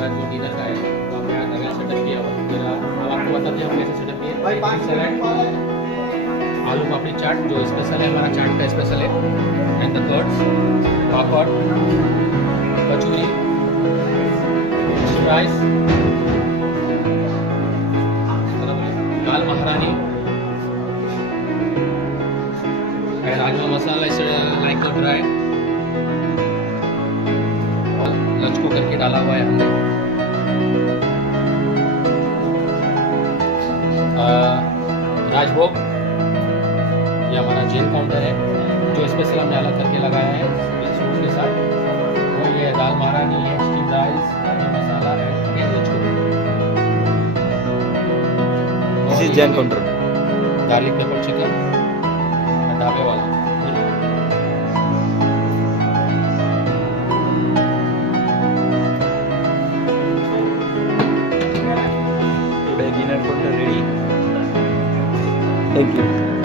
हमारा जो डिनर का है तो हमने आज नया सेटअप किया हुआ है। अब आपको बताते हैं हम कैसे सेटअप किए। सैलेड, आलू पापड़ी चाट जो स्पेशल है, हमारा चाट का स्पेशल है, and the curds, papad, kachori, rice, dal maharani, and rajma मसाला इस लाइक ड्राई और लंच को करके डाला हुआ है हमने। राजभोग, ये हमारा जैन काउंटर है जो स्पेशल हमने अलग करके लगाया है सूप के साथ। और ये दाल महारानी है, स्टीम राइस, राजमा मसाला है, लंच को। This is Jain counter. Garlic pepper chicken ढाबे वाला। Today dinner counter ready. Thank you.